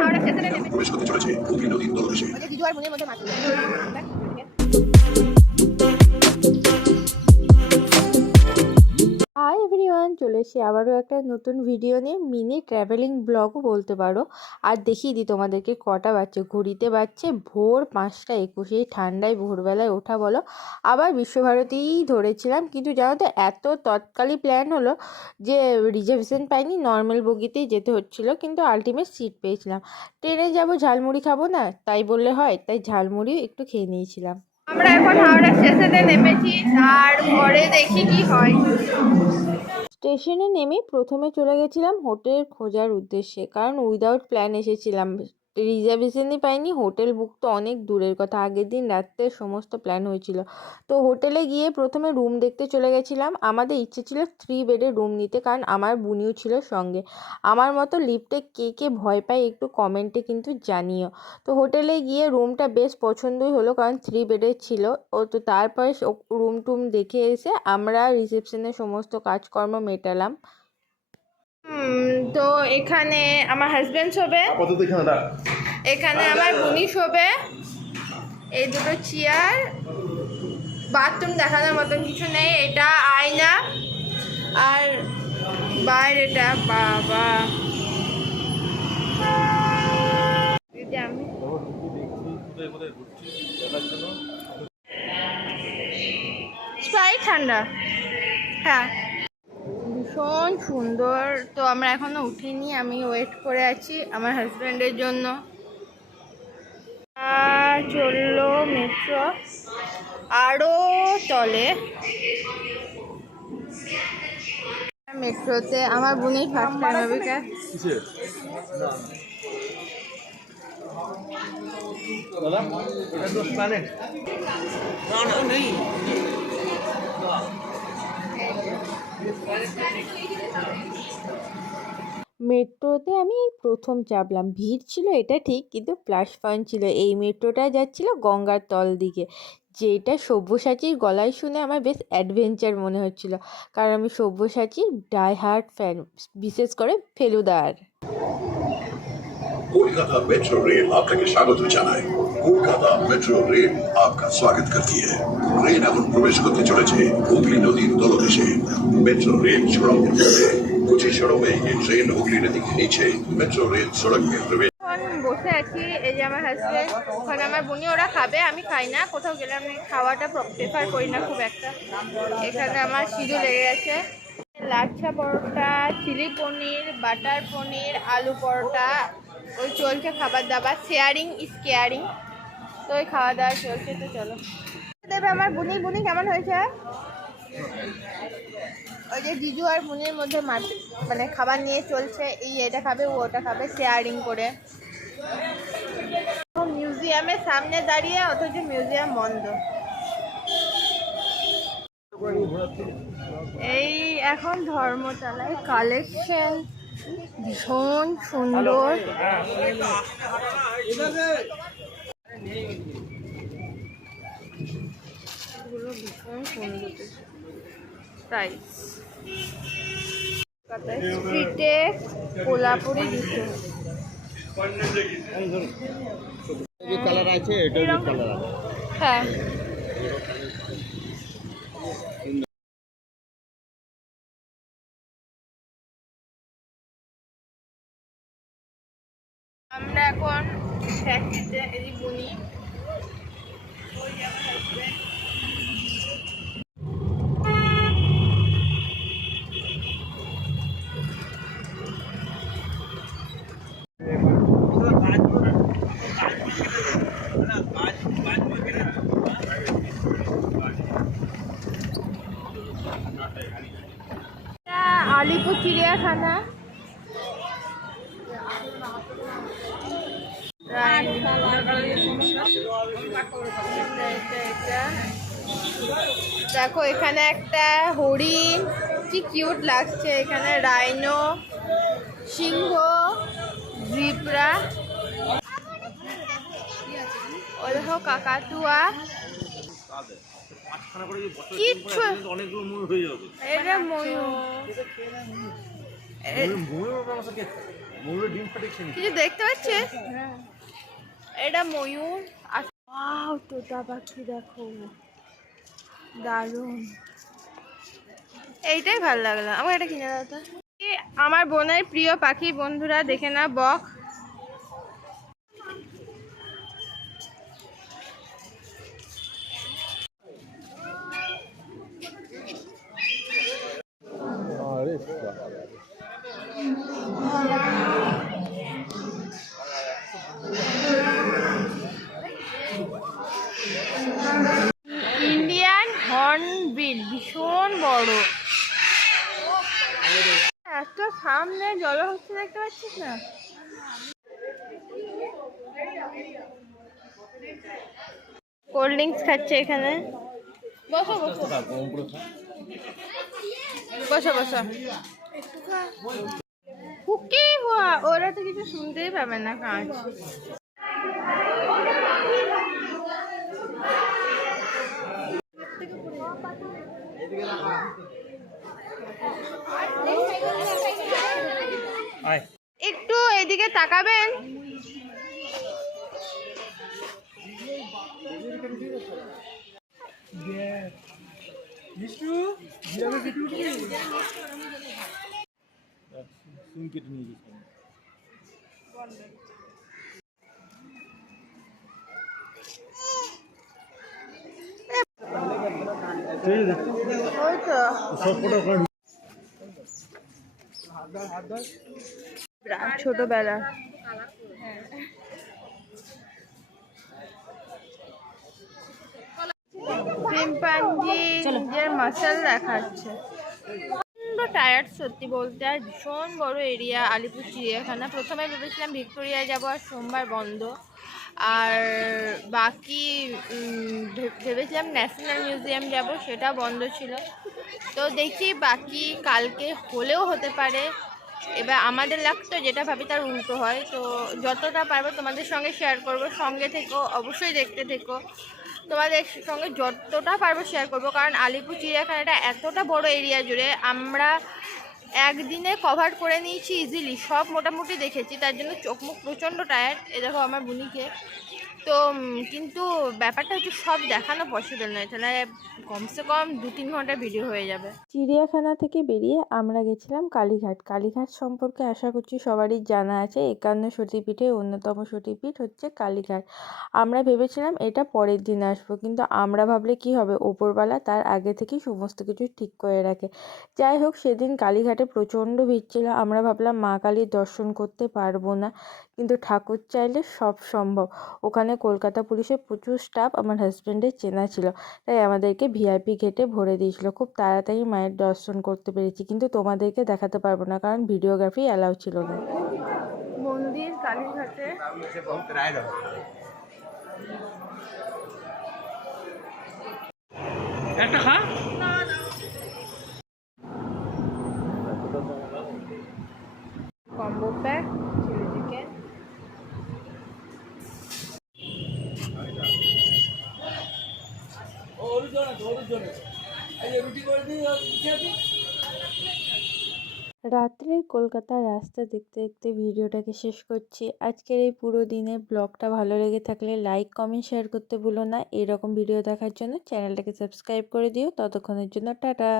হাওড়া স্টেশনে নেমে প্রবেশ করতে চলেছে হুগলি নদীর তলদেশে। দিদু আর বোনের মধ্যে মাত্র হাই এভরিওয়ান, চলে এসেছি আবারও একটা নতুন ভিডিও নিয়ে, মিনি ট্র্যাভেলিং ব্লগও বলতে পারো। আর দেখিয়ে দিই তোমাদেরকে কটা বাজছে। ঘড়িতে বাজছে ভোর 5:21। এই ঠান্ডায় ভোরবেলায় ওঠা বলো। আবার বিশ্বভারতীই ধরেছিলাম, কিন্তু জানো তো এত তৎকালী প্ল্যান হলো যে রিজার্ভেশন পাইনি, নর্মাল বগিতেই যেতে হচ্ছিলো, কিন্তু আলটিমেট সিট পেয়েছিলাম। ট্রেনে যাব, ঝালমুড়ি খাবো না তাই বললে হয়, তাই ঝালমুড়ি একটু খেয়ে নিয়েছিলাম। আমরা এখন হাওড়া স্টেশনে নেমেছি, তারপরে দেখি কি হয়। স্টেশনে নেমে প্রথমে চলে গেছিলাম হোটেল খোঁজার উদ্দেশ্যে, কারণ উইদাউট প্ল্যান এসেছিলাম, রিজার্ভেশনই পাইনি। হোটেল বুক তো অনেক দূরের কথা, আগের দিন রাত্রে সমস্ত প্ল্যান হয়েছিল। তো হোটেলে গিয়ে প্রথমে রুম দেখতে চলে গেছিলাম। আমাদের ইচ্ছে ছিল 3 বেডের রুম নিতে, কারণ আমার বুনিও ছিল সঙ্গে। আমার মতো লিফটে কে কে ভয় পায় একটু কমেন্টে কিন্তু জানিও। তো হোটেলে গিয়ে রুমটা বেশ পছন্দই হলো, কারণ 3 বেডের ছিল। তো তারপরে রুম টুম দেখে এসে আমরা রিসেপশনের সমস্ত কাজকর্ম মেটালাম। তো এখানে আমার হাজবেন্ড শোবে, এখানে আমার বুনি শোবে। এই দুটো চেয়ার, বাথরুম দেখানোর মতন কিছু নেই, এটা আয়না। আর বাইরেটা বাবা, স্প্রাইট ঠান্ডা, হ্যাঁ ভীষণ সুন্দর। তো আমরা এখনো উঠিনি, আমি ওয়েট করে আছি আমার হাজব্যান্ডের জন্য। চললো মেট্রো আরও তলে। মেট্রোতে আমার বোনই ফার্স্ট টাইম হবে। মেট্রোতে আমি এই প্রথম চাপলাম। ভিড় ছিল এটা ঠিক, কিন্তু প্লাস পয়েন্ট ছিল, এই মেট্রোটা যাচ্ছিল গঙ্গার তল দিকে, যেটা সব্যসাচীর গলায় শুনে আমার বেশ অ্যাডভেঞ্চার মনে হচ্ছিল, কারণ আমি সব্যসাচীর ডাই হার্ট ফ্যান, বিশেষ করে ফেলুদার। কলকাতা মেট্রো রেল আপনাকে স্বাগত জানায়। কলকাতা মেট্রো রেল आपका स्वागत करती है। ट्रेन এখন প্রবেশ করতে চলেছে হুগলি নদীর তলদেশে। मेट्रो रेल सुरंग में कुछ ही क्षणों में ये ट्रेन हुगली नदी के नीचे मेट्रो रेल सुरंग में प्रवेश। এখন বসে আছি, এই যে আমার হাজব্যান্ড, ওখানে আমার বোনি, ওরা খাবে, আমি খাই না। কোথাও গেলে আমি খাওয়াটা প্রেফার করি না খুব একটা। এখানে আমার সিঁদু লেগে গেছে। লাচ্ছা পরোটা, চিলি পনির, বাটার পনির, আলু পরোটা, ওই চলছে খাবার দাবার। শেয়ারিং ইজ কেয়ারিং, তো ওই খাওয়া দাওয়া চলছে। তো চলো দেবে আমার বুনি। বুনি কেমন হয়েছে? ওই যে জিজু আর বুনির মধ্যে মানে খাবার নিয়ে চলছে, এই এটা খাবে, ও ওটা খাবে, শেয়ারিং করে। মিউজিয়ামের সামনে দাঁড়িয়ে, অথচ মিউজিয়াম বন্ধ। এই এখন ধর্মতলায় কালেকশন ভীষণ সুন্দর। ভীষণ সুন্দর প্রাইস। স্ট্রিটে কোলাপুরি জুতো, হ্যাঁ আমরা এখন ট্যাক্সিতে, এই বুনি, ওই যে আমার হাজব্যান্ড। আলিপুর চিড়িয়াখানা, দেখো এখানে একটা হরিণ, কি কিউট লাগছে। এখানে রাইনো, সিংহ, জিব্রা, ও দেখো কাকাতুয়া, কিচ্ছু, এটা ময়ূর। কিছু দেখতে পাচ্ছিস? এটা ময়ূর আর ওয়াও, তোতা পাখি দেখো, দারুণ। এইটাই ভালো লাগলো আমার, এটা কিনে দাও তো। আমার বোনের প্রিয় পাখি, বন্ধুরা দেখে না, বক। ইন্ডিয়ান হর্নবিল, ভীষণ বড়। এত সামনে জল হচ্ছে, দেখতে পাচ্ছিস না? কোল্ড ড্রিঙ্কস খাচ্ছে এখানে। বসো বসো বসো বসো। হুকি হুয়া, ওরা তো কিছু শুনতেই পাবে না কাজ। একটু এদিকে তাকাবেন? ওই তো ছোটবেলা। চিম্পাঞ্জি নিজের মাসেল দেখাচ্ছে। টায়ার্ড সত্যি বলতে, আর ভীষণ বড় এরিয়া আলিপুর চিড়িয়াখানা। প্রথমে ভেবেছিলাম ভিক্টোরিয়ায় যাব, আর সোমবার বন্ধ। আর বাকি ভেবেছিলাম ন্যাশনাল মিউজিয়াম যাব, সেটা বন্ধ ছিল। তো দেখি বাকি কালকে হলেও হতে পারে। এবার আমাদের লাগ তো যেটা ভাবি তার উল্টো হয়। তো যতটা পারবো তোমাদের সঙ্গে শেয়ার করব, সঙ্গে থেকো, অবশ্যই দেখতে থেকো। তোমাদের সঙ্গে যতটা পারবো শেয়ার করব, কারণ আলিপুর চিড়িয়াখানাটা এতটা বড় এরিয়া জুড়ে আমরা একদিনে কভার করে নিয়েছি ইজিলি, সব মোটামুটি দেখেছি। তার জন্য চোখ মুখ প্রচণ্ড টায়ার্ড। এ দেখো আমার বুনিকে। তো কিন্তু ব্যাপারটা হচ্ছে সব দেখানো পসিবল নয়, তাহলে কমসে কম 2-3 ঘন্টার ভিডিও হয়ে যাবে। চিড়িয়াখানা থেকে বেরিয়ে আমরা গেছিলাম কালীঘাট। কালীঘাট সম্পর্কে আশা করছি সবারই জানা আছে। 51 সতীপীঠের অন্যতম সতীপীঠ হচ্ছে কালীঘাট। আমরা ভেবেছিলাম এটা পরের দিন আসবো, কিন্তু আমরা ভাবলে কি হবে, ওপরওয়ালা তার আগে থেকেই সমস্ত কিছু ঠিক করে রাখে। যাই হোক, সেদিন কালীঘাটে প্রচণ্ড ভিড় ছিল। আমরা ভাবলাম মা কালীর দর্শন করতে পারবো না, কিন্তু ঠাকুর চাইলে সব সম্ভব। ওখানে কলকাতা পুলিশের প্রচুর স্টাফ আমার হাজব্যান্ডের চেনা ছিল, তাই আমাদেরকে ভিআইপি গেটে ভরে দিয়েছিল। খুব তাড়াতাড়ি মায়ের দর্শন করতে পেরেছি, কিন্তু তোমাদেরকে দেখাতে পারবো না কারণ ভিডিওগ্রাফি অ্যালাউ ছিল না। মন্দির কালীঘাটে একটা খা। Combo pack, chilli chicken. রাত্রের কলকাতার রাস্তা দেখতে দেখতে ভিডিওটাকে শেষ করছি। আজকের এই পুরো দিনের ব্লগটা ভালো লেগে থাকলে লাইক, কমেন্ট, শেয়ার করতে ভুলো না। এরকম ভিডিও দেখার জন্য চ্যানেলটাকে সাবস্ক্রাইব করে দিও। ততক্ষণের জন্য টাটা।